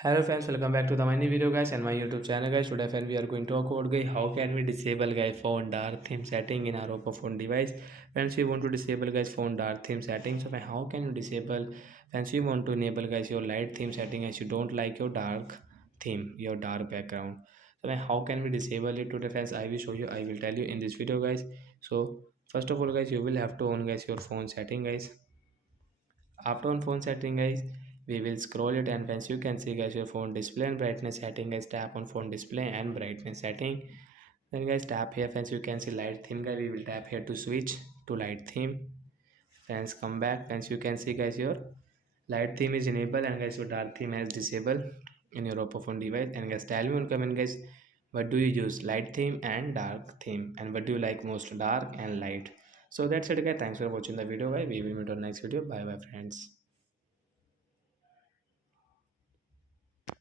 Hello friends, welcome back to the my new video guys and my YouTube channel guys. Today friend we are going to talk about guys how can we disable guys phone dark theme setting in our oppo phone device. Friends, we want to disable guys phone dark theme setting. So how can you disable? Friends, we want to enable guys your light theme setting as you don't like your dark theme, your dark background. So how can we disable it today friends? I will show you. I will tell you in this video guys. So first of all guys, you will have to on guys your phone setting guys. After on phone setting guys, we will scroll it and once you can see guys your phone display and brightness setting guys, tap on phone display and brightness setting. Then guys tap here friends, you can see light theme guys, we will tap here to switch to light theme. Friends, come back friends, you can see guys your light theme is enabled and guys your dark theme is disabled in your oppo phone device. And guys tell me in comment guys, what do you use, light theme and dark theme, and what do you like most, dark and light? So that's it guys, thanks for watching the video guys, we will meet on next video. Bye bye friends.